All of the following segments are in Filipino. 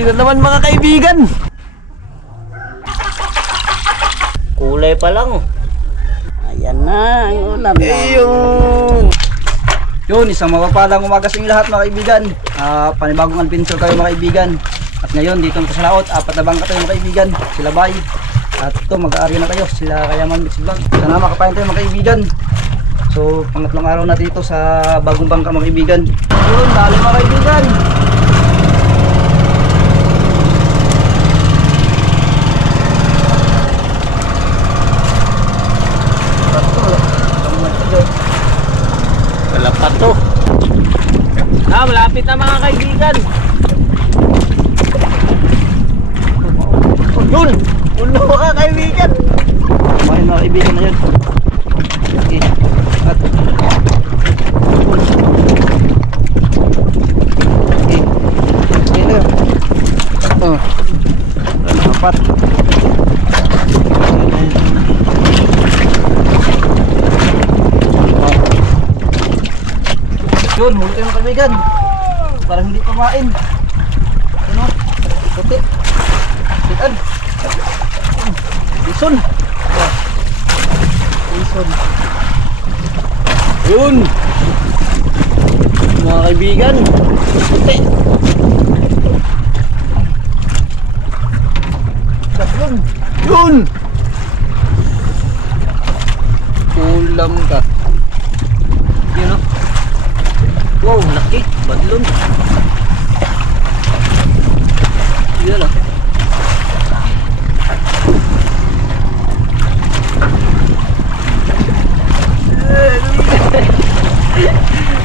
huli na naman mga kaibigan. Kulay pa lang. Ayan na ang ulam. Ayun. Yun, isang mapapalang umaga sa inyo lahat mga kaibigan. Panibagong adventure kayo mga kaibigan. At ngayon dito sa laot, 4 na bangka tayo mga kaibigan. Sila Bay. At ito mag-aaryo na kayo. Sila Kayaman Mix Vlog. Sana makapain tayo mga kaibigan. So pangatlong araw natin ito sa bagong bangka mga kaibigan. Yun, dali mga kaibigan. Kalapat to. Malapit na mga kaibigan. Yun! Ulo ka kaibigan! Kumain mga kaibigan na yun. Okay. At okay. Okay na yun. Kalapat. Yun, huli tayo mga kaibigan. Parang hindi pamain. Ano? Puti. Puti. Bison. Bison. Yun. Mga kaibigan. Puti. Yun. Yun. Ulam ka. Yun o. Wow, laki. Badlon. Yan lang.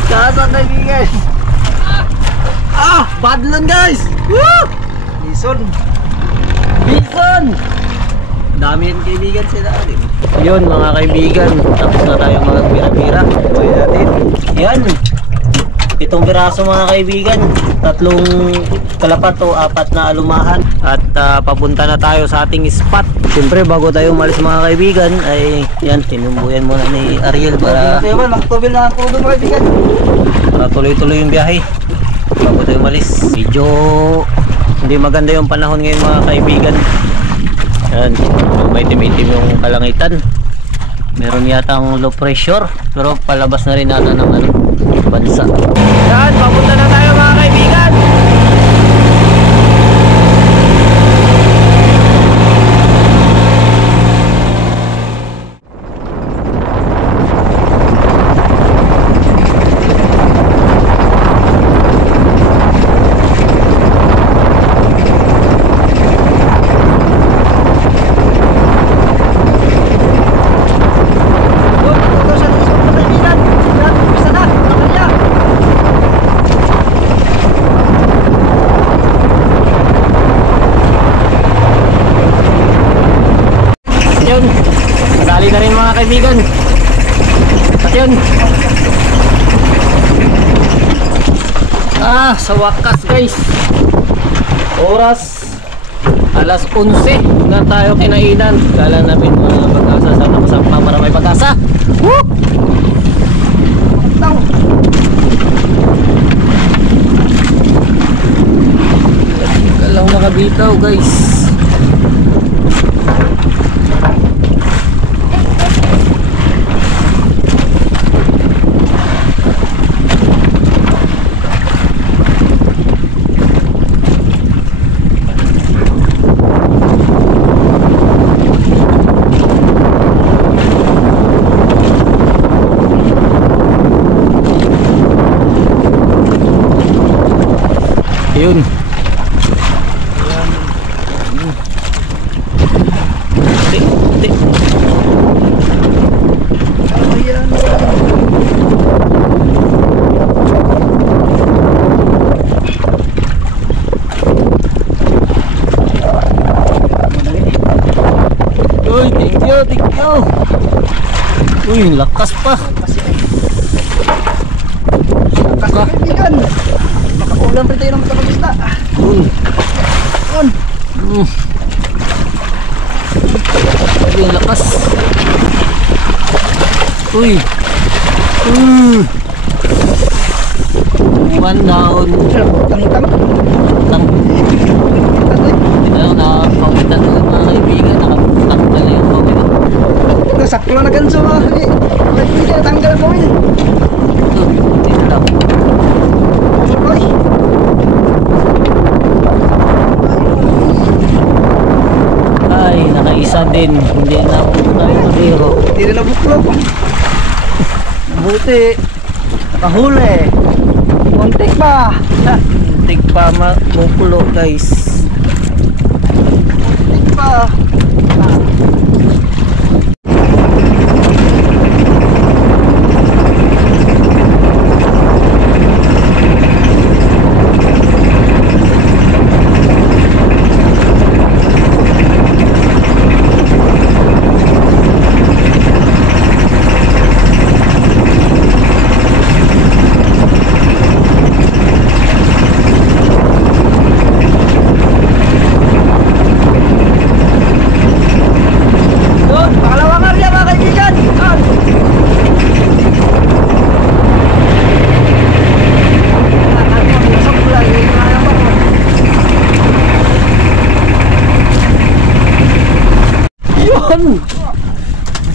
Sasang kaibigan. Badlon guys. Woo! Bison. Bison. Dami yan kaibigan sila. Yun mga kaibigan. Tapos na tayo mga pira-pira. Tuloy natin. Yan. 7 piraso mga kaibigan, 3 kalapat o 4 na alumahan. At papunta na tayo sa ating spot. Siyempre bago tayo umalis mga kaibigan ay yan, tinumbuyan muna ni Ariel para tuloy-tuloy yung biyahe bago tayo umalis. Medyo hindi maganda yung panahon ngayon mga kaibigan. Yan, may itim-itim yung kalangitan. Meron yatang low pressure pero palabas na rin ata ng bansa. Yan, papunta na tayo mga kaibigan. Madali na rin mga kaibigan. At yun, sa wakas guys, oras alas 11 na tayo kinainan. Kala namin mga pag-asa, sana masampa para may pag-asa. Woo! Kalang makabitaw guys. Yun. Uy, thank you. Uy, lakas pa. Lakas pa kaibigan. Makaulam rin tayo ng matapagista. Uy, lakas. Uy. One down. Tang-tang. ganso mga kaibigan. Tanggal ang buwil. Dito lang. Suroy. Ay, nakaisa din. Hindi na biro. Hindi rin nabuklog. Buti. Nakahuli. Muntik ba? Muntik pa mapulo guys. Muntik ba?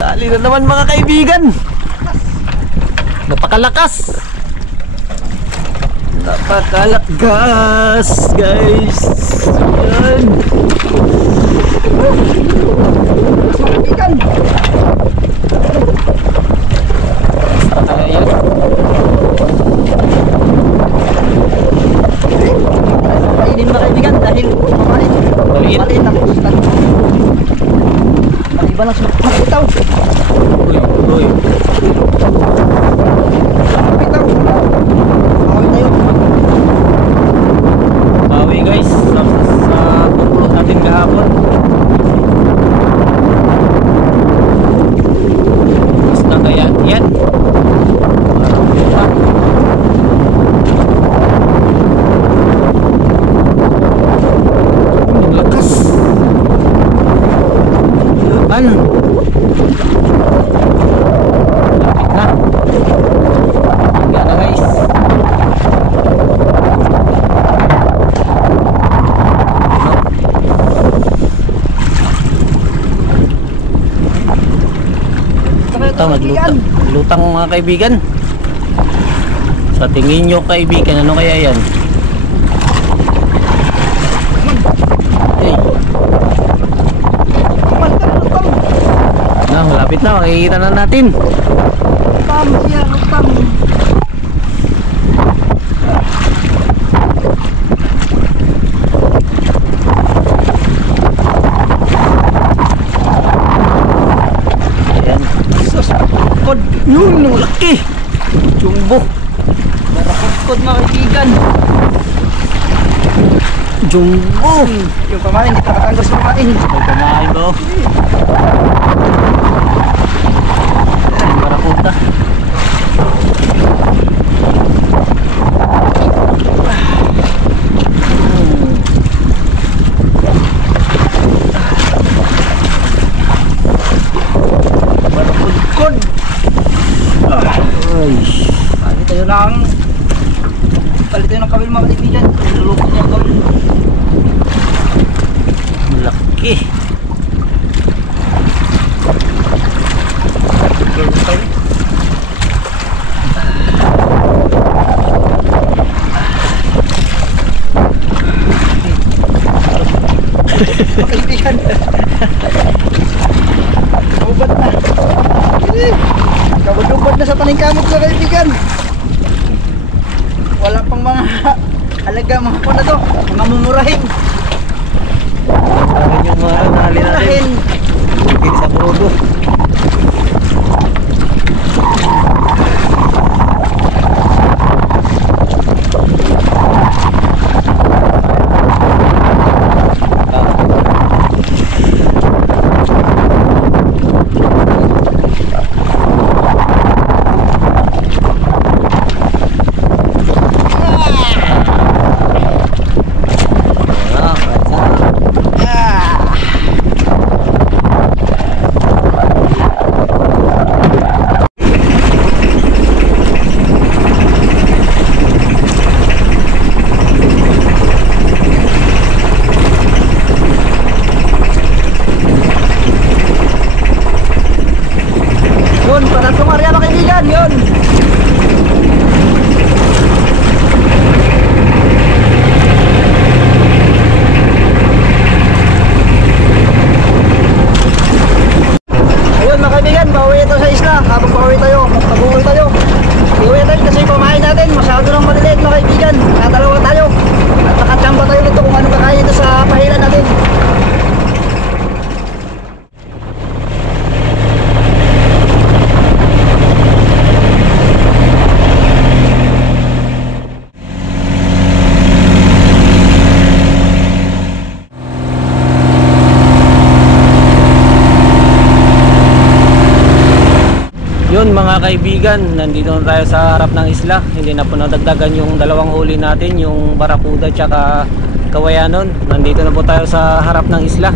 Dali na naman mga kaibigan. Napakalakas. Napakalakas guys. Yan. Kaibigan. Ayan. Kainin mga kaibigan dahil mamalit. Maliit. Maliit ang kustan. Maliban lang sila. Bitaw. Uy. Bitaw. Mawin tayo. Bawi guys. Sa pupulo natin kahapon. Mas na kaya yan. Parang buka. Ang lakas. Ano? Lapit na. Hanggang na guys. Lutang mga kaibigan. Sa tingin nyo kaibigan, ano kaya yan? Hey. Na, malapit na, makikita na natin. Lutang siya, lutang. Ayan. Sus, Kod, yun, ang laki. Jumbo. nakakod mga kaibigan. Jumbo. Yung pamain, hindi nakatanggal sa pamain. May kumain ba? Ayan, barakuda. Barakudkod. Ay. Palit tayo ng kawil mga kaibigan. Nilulukot niya ang kawil. Malaki. Mga kaibigan. Kabubad na. Kabubad na sa paningkamot mga kaibigan. Wala pang mga alaga mga po na to. Mga mumurahin. Sabi yung mga nahali natin. Hindi sa burudo. mga kaibigan, nandito na tayo sa harap ng isla. Hindi na po nadagdagan yung dalawang huli natin, yung Barracuda tsaka Kawayanon. Nandito na po tayo sa harap ng isla.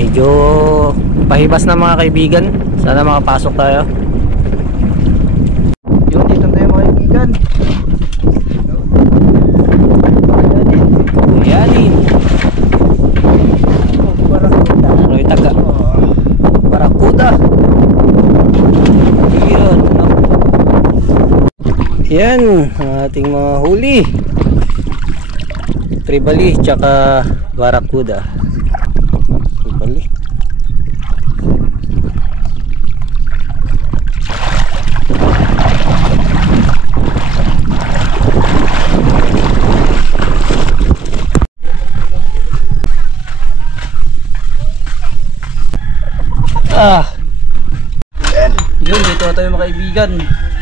Medyo pahibas na mga kaibigan. Sana makapasok tayo. Yun, dito tayo mga kaibigan. Yanin. Roy taga. Barracuda. Yun. Yan ang ating mga huli. Tribali tsaka Barracuda. Tribali. Yun, dito na tayo mga kaibigan.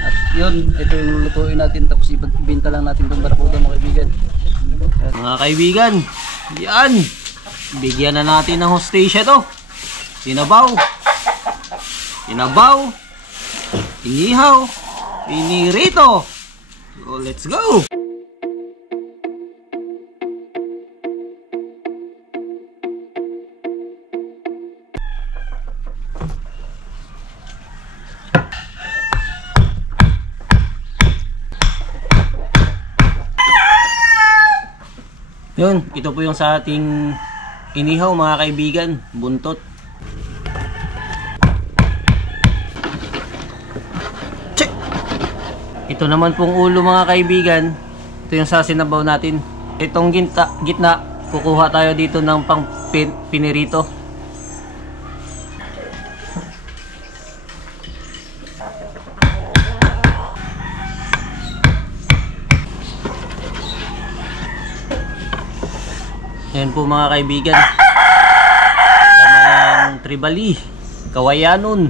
At yun, ito yung lulutuin natin. Tapos ibenta lang natin itong Barracuda mga kaibigan. Mga kaibigan, yan. Bigyan na natin ng hostesya to. Sinabaw. Sinabaw. Inihaw. Pinirito. So, let's go. Yun, ito po yung sa ating inihaw mga kaibigan, buntot. Check! Ito naman pong ulo mga kaibigan, ito yung sa sinabaw natin. Itong gitna, kukuha tayo dito ng pang pinirito. Yan po mga kaibigan. Laman ng Tribali, Kawayanon.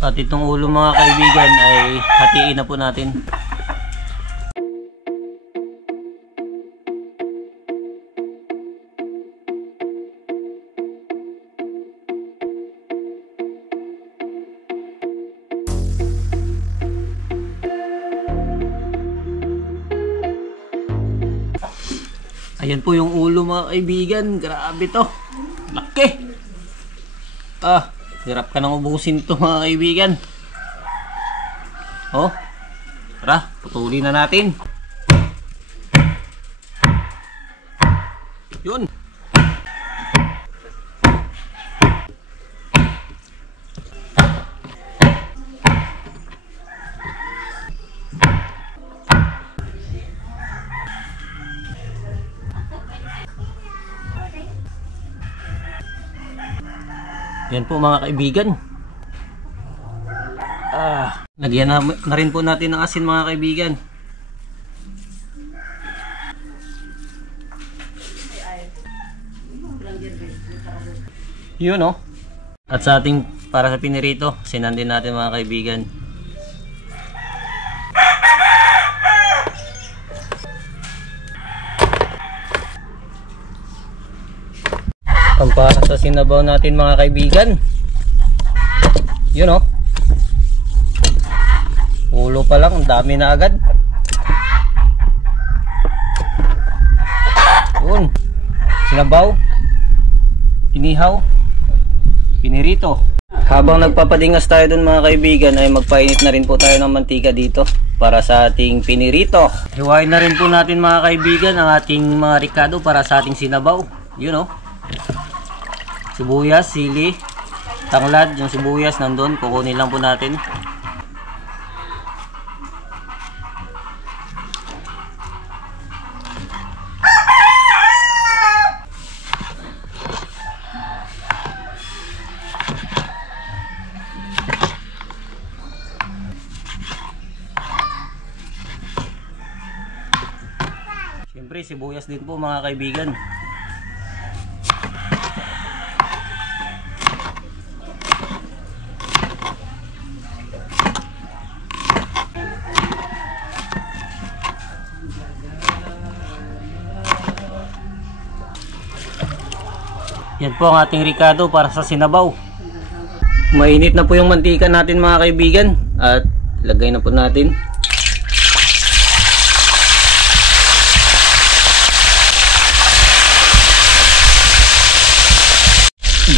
At itong ulo mga kaibigan ay hatiin na po natin. Ayan po yung ulo mga kaibigan. Grabe to. Laki. Hirap ka nang ubusin to mga kaibigan. Oh. Tara, putulin na natin. Yun. Yan po mga kaibigan. Lagyan na rin po natin ng asin mga kaibigan. Yun oh. At sa ating para sa pinirito, sinandin natin mga kaibigan. Pampara sa sinabaw natin mga kaibigan. Yun oh. Ulo pa lang, ang dami na agad. Yun. Sinabaw. Inihaw. Pinirito. Habang nagpapadingas tayo dun mga kaibigan, ay magpainit na rin po tayo ng mantika dito para sa ating pinirito. Hiwain na rin po natin mga kaibigan ang ating mga ricado para sa ating sinabaw. Yun oh. Sibuyas, sili, tanglad, yung sibuyas nandun, kukunin lang po natin. Siyempre, sibuyas din po mga kaibigan. Yan po ang ating ricado para sa sinabaw. Mainit na po yung mantika natin mga kaibigan. At lagay na po natin.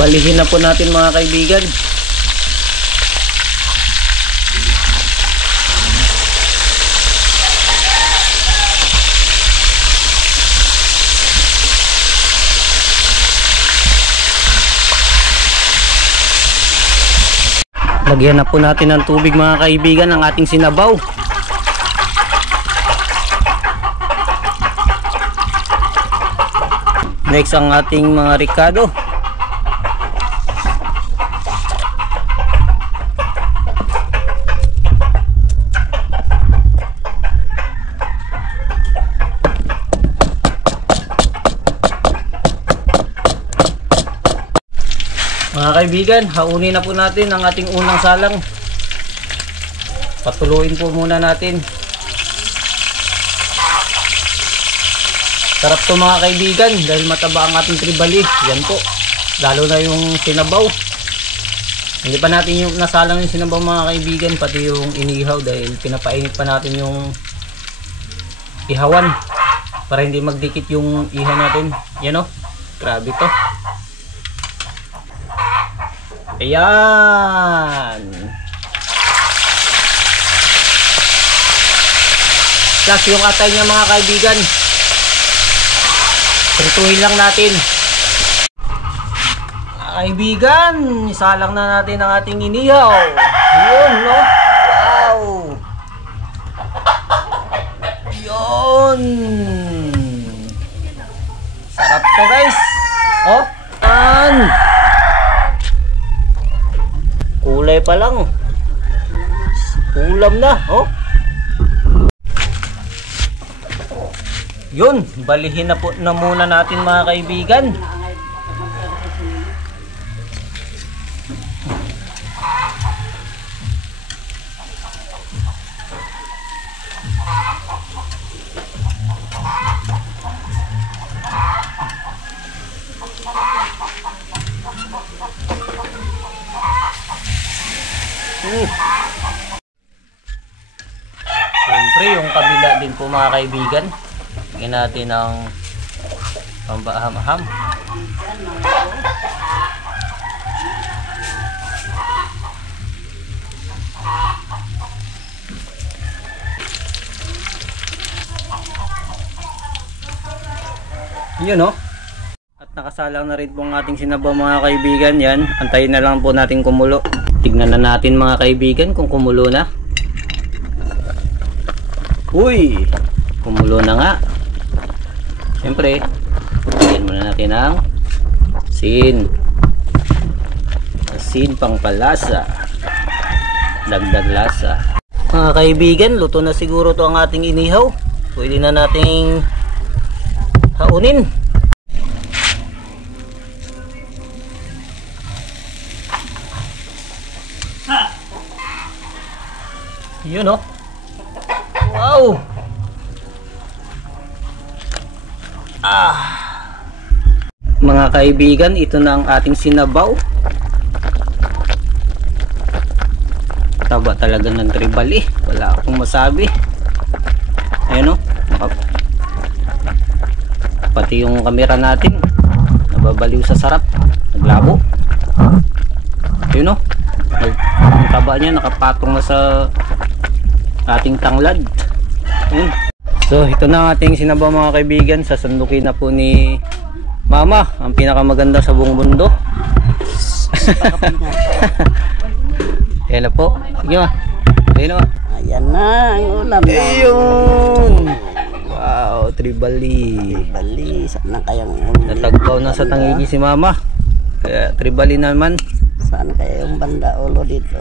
Balihin na po natin mga kaibigan. Lagyan na po natin ng tubig mga kaibigan ang ating sinabaw. Next ang ating mga ricado. Mga kaibigan, haunin na po natin ang ating unang salang. Patuluin po muna natin. Sarap to mga kaibigan dahil mataba ang ating tribali. Yan po, lalo na yung sinabaw. Hindi pa natin yung nasalang yung sinabaw mga kaibigan, pati yung inihaw dahil pinapainit pa natin yung ihawan para hindi magdikit yung ihaw natin. Yan o, grabe to. Ayan. Plus yung atay niya mga kaibigan, prituhin lang natin. Mga kaibigan, isalang na natin ang ating inihaw. Yun, no? Wow. Yun. Sarap to guys. Oh, an. Kulay pa lang. Ulam na, oh. Yun, balihin na po na muna natin mga kaibigan. Siyempre yung kabila din po mga kaibigan, lagyan natin ng pambaham-aham. Yun, oh. At nakasalang na rin po ang ating sinabaw mga kaibigan. Yan, antayin na lang po natin kumulo. Tignan na natin mga kaibigan kung kumulo na. Uy, kumulo na nga. Siyempre, lagyan muna natin ang asin. Asin pang palasa. Dagdag lasa. Mga kaibigan, luto na siguro to ang ating inihaw. Pwede na nating haunin. Yun, oh. Wow. Mga kaibigan, ito na ang ating sinabaw. Taba talaga ng tribali. Wala akong masabi. Ayun, oh. Pati yung camera natin nababaliw sa sarap. Naglabo. Ayun, oh. Ang taba niya nakapatong na sa ating tanglad. Ayun. So ito na ang ating sinabaw mga kaibigan. Sasandukin na po ni Mama, ang pinakamaganda sa buong mundo. Ayan na po. Sige ma. Ayan na. Ayan na ang ulam na. Ayun. Wow, tribali. Tribali, saan na kayang ulam? Natagpaw na sa tangigi si Mama. Kaya tribali naman. Saan kaya yung banda ulo dito?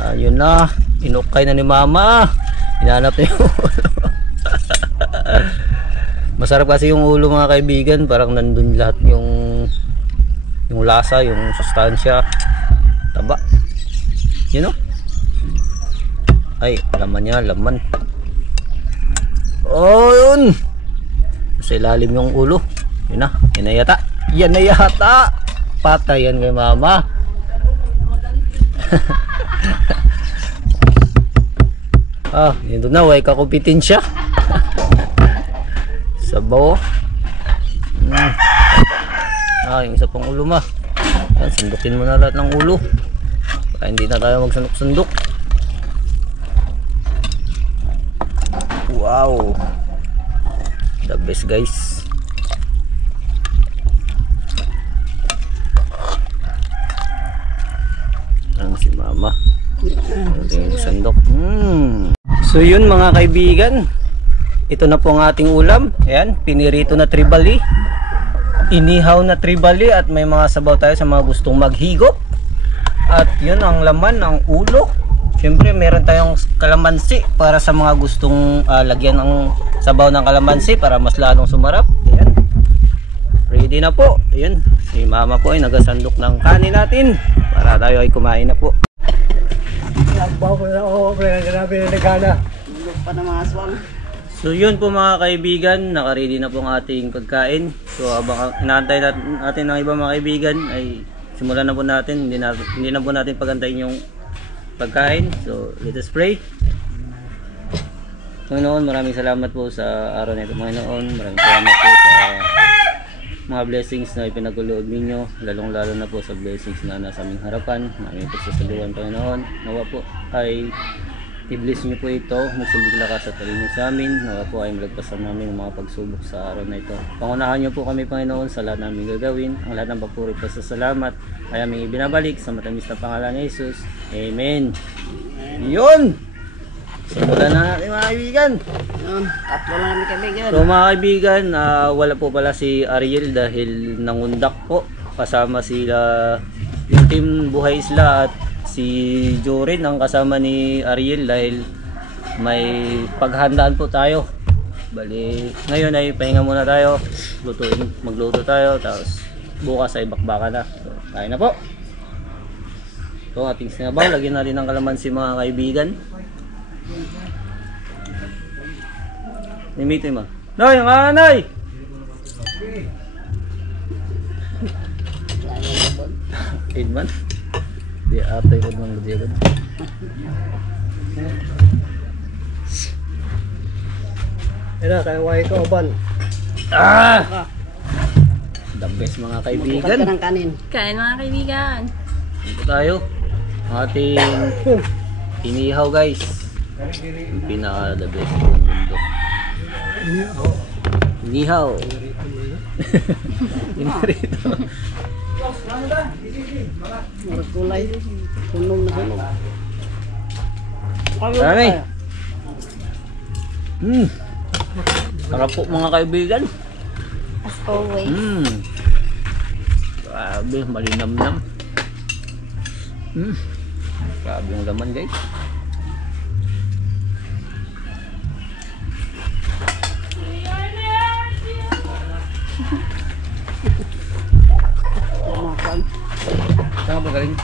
Ayun na. Inukay na ni Mama. Hinanap niya yung ulo. Masarap kasi yung ulo mga kaibigan. Parang nandun lahat yung lasa, yung sustansya. Taba. Yun o. Ay, laman niya, laman. Oh, yun. Sa ilalim yung ulo. Yun na, yun na yata. Yan na yata. Patay yan kay mama. Yun na, way kakupitin siya. Sabaw. Yung isa pang ulo ma. Yan, sundukin mo na lahat ng ulo. Para hindi na tayo magsundok-sundok. Wow. The best guys. Ang si mama. Ang sandok. So yun mga kaibigan, ito na po ang ating ulam. Ayan, pinirito na tribali, inihaw na tribali, at may mga sabaw tayo sa mga gustong maghigop. At yun ang laman ng ulo. Siyempre meron tayong kalamansi para sa mga gustong lagyan ng sabaw ng kalamansi para mas lalong sumarap. Ayan, ready na po. Ayan, si mama po ay nagasandok ng kanin natin para tayo ay kumain na po. So yun po mga kaibigan, naka-ready na po ang ating pagkain. So habang inaantay natin ng iba mga kaibigan, ay simulan na po natin. Hindi na po natin pagantayin yung pagkain. So let us pray. Panginoon, maraming salamat po sa araw na ito, Panginoon. Maraming salamat po sa mga blessings na ipinaguloob ninyo, lalong lalo na po sa blessings na nasa aming harapan. Maraming pagsasaluhan, Panginoon. Nawa po ay i-bless nyo po ito, magsilbing lakas at talino sa amin. Nawa po ay malagpasan namin ang mga pagsubok sa araw na ito. Pangunahan nyo po kami, Panginoon, sa lahat namin gagawin. Ang lahat ng papuri pa sa salamat ay aming ibinabalik sa matamis na pangalan ni Jesus. Amen. Yun! Simulan na natin mga kaibigan. Tatlo lang kami kaibigan. So mga kaibigan, wala po pala si Ariel dahil nangundak po. Kasama sila yung team Buhay Isla at si Jorin ang kasama ni Ariel dahil may paghandaan po tayo. Bali, ngayon ay pahinga muna tayo. Magluto tayo, tapos bukas ay bakbakan na. So, kain na po. So ating sinabaw, lagyan natin ng kalamansi mga kaibigan. Nimito mo. Nay, ang anay! Idman? Di atoy ko naman gudiyagod. Ina, kaya way ko oban. The best mga Bukas kaibigan. ka ng kanin. Kain mga kaibigan. Dito tayo. Ating inihaw guys. Yung pinaka the best ng mundo. Inihaw. Inirito. Kulay. Sunog na sunog. Dami. Sarap po mga kaibigan. As always. Grabe, malinamnam. Grabe yung laman guys. Makan. Saan ka galing?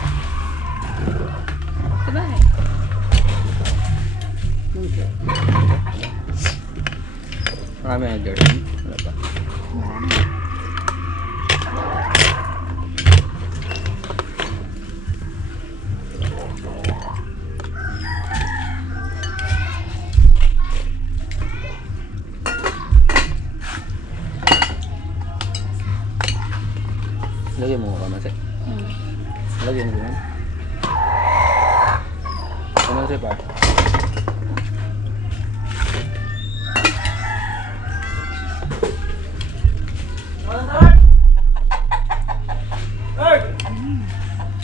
Diba? Marami na jersey. Wala pa. Lagyan mo kamansi. Lagyan mo ganun. Kamansi pa.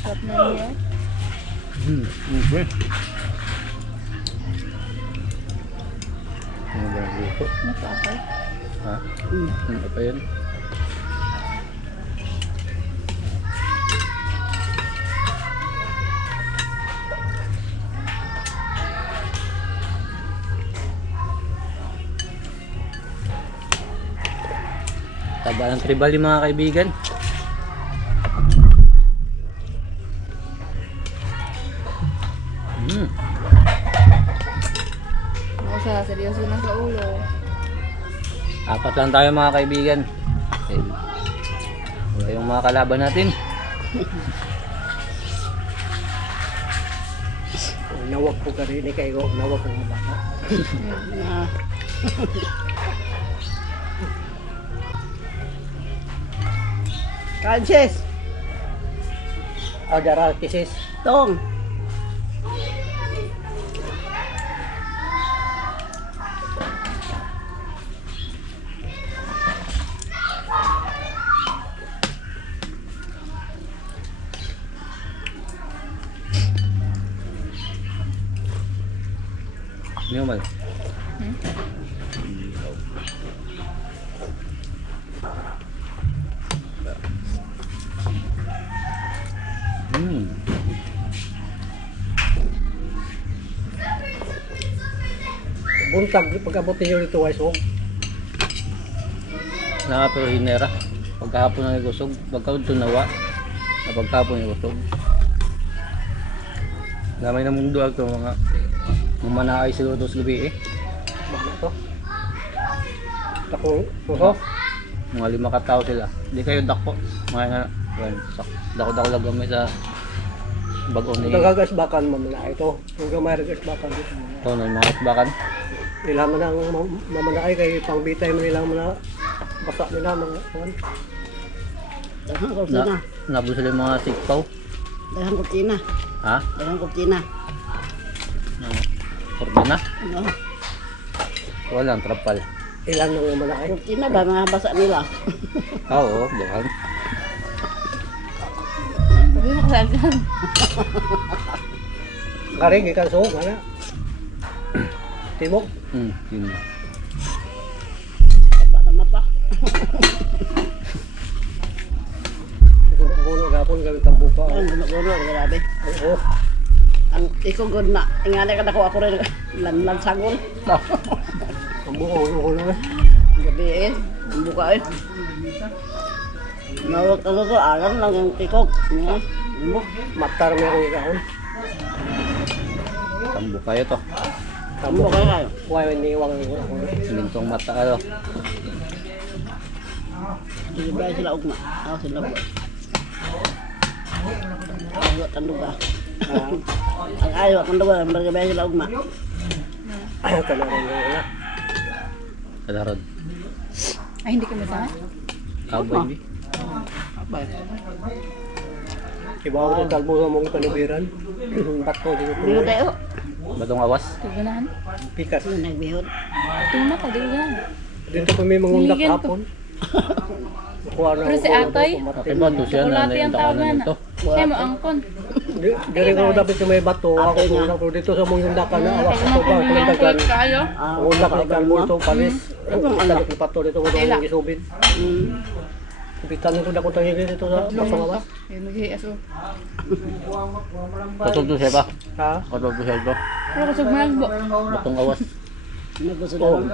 Sarap na yan. Okay. Ano ba ang luto? Napakay. Ha? Ano pa yan? Taba ng tribal yung mga kaibigan. Ako siya, seryoso na sa ulo. Apat lang tayo mga kaibigan. Yung mga kalaban natin. Nawag po ka rin kayo. Nawag po mga bata. Francis! Daral kisis. Tong! Ano mal? Buntag, pagkabuti nyo nito ay sog. Pero hinera. Pagkahapon na nagusog, pagkahapon nawa. Pagkahapon nagusog. Gamay na mundo ito mga manaay sila ito sa gabi eh. Bakit to? Tako, puso. Mga 5 katao sila. Hindi kayo dako. Mga nga, dako-dako lang gamay sa bago ni. Nagagasbakan mamala ito. Kung gamay nagagasbakan dito. Ito na yung mga isbakan. Nila man ang mamanakay kay pangbitay mo nilang mga basa nila mga kuwan. Daghang kurtina. Nablo sila yung mga sikpaw. Daghang kurtina. Ha? Daghang kurtina. Kurtina? Ano? Walang trapal. Ilan nang mamanakay? Kurtina ba mga basa nila? Oo, dahan. Sabi mo kalagan. Karing ikan so, mana? Timok. Yun. Ba na mata. Gulo gapon kami tambuka. Gulo grabe. Oo. Ang iko god na ingani ka dako ako rin lan sagol. Ang buo gulo. Gabi eh, ang buka eh. Nawag ka to alam lang yung tikok. Matar mo akong ikahon. Tambo kayo to. Tambo kayo. Why ni wang Lintong mata ano. Di ba sila ugma? Ako sila ugma. Ayo tanduga. Ang ayo tanduga, mereka ba sila ugma? Ayo tanduga na. Kadarod. Ay, hindi kami sama? Cowboy ni. Abay. Ibaw ko kalbo sa mong kanubiran. Bato dito. Dito tayo. Batong awas. Tuganahan? Pikas na nagbihod. Tumata, di ba? Dito pa may mangundak Niligan ko. hapon. Kuha na Pero si Atoy, Okay ba to siya na kulati ang tawag tawanan na. nito? Siya mo angkon. Diri ko dapat sa may bato. Ako kulang ko dito sa mong yundakan na awas ko ba. Kung Kulang kayo. Undak ni kalbo ito palis. Ang anak ni pato dito ko daw gisubin. Kupitan nito na ko tangigin dito sa pasangawas. Ayun, nag-iiaso. Katog to siya ba? Ha? Katog to siya ito. Pero kusog malbo. Batong awas. Oh.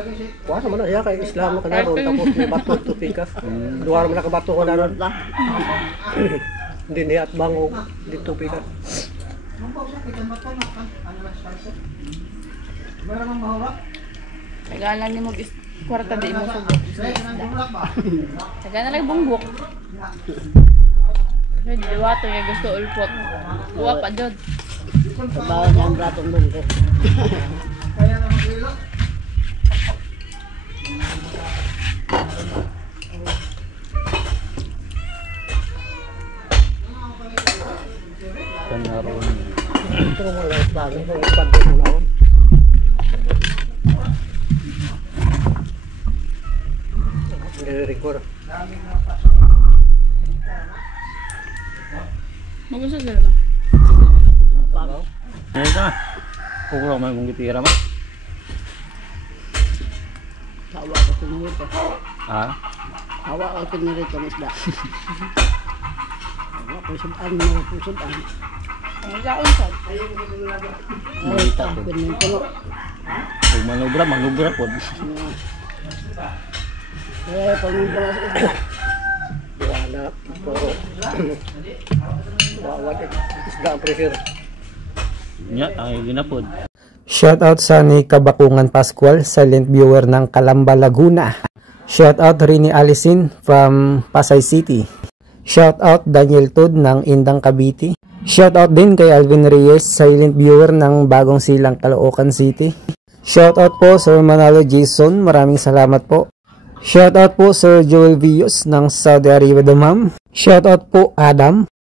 Wala naman na siya kay Islam ka na ron tapos may bato ito pikas. Duwa naman nakabato ko na ron. Hindi niya at bango dito pikas. Tagaan lang ni mo kwarta di mo sugot. Tagaan na lang bungbok. May diwato niya gusto ulpot. Kuha pa dyan. Sabawan niya ang bratong bungko. Kanaroon. Ito mo lang bago ko ipagod mo na. Record. Magusto sila ba? Ngayon ka. Kukulang may mong gitira mo. Hawa ko tinirito. Ha? Hawa ko tinirito ng isda. Hawa ko sudan mo ko sudan. Ang gaon sa. Ay ta pinuno. Kung manubra po. Eh pamunta sa isda. Wala puro. Wala isda ang pressure. Nya, ang ginapod. Shoutout sa ni Kabakungan Pascual, silent viewer ng Calamba, Laguna. Shoutout rin ni Alicin from Pasay City. Shoutout Daniel Tud ng Indang Cavite. Shoutout din kay Alvin Reyes, silent viewer ng Bagong Silang, Caloocan City. Shoutout po Sir Manalo Jason, maraming salamat po. Shoutout po Sir Joel Villos ng Saudi Arabia Damam. Shoutout po Adam.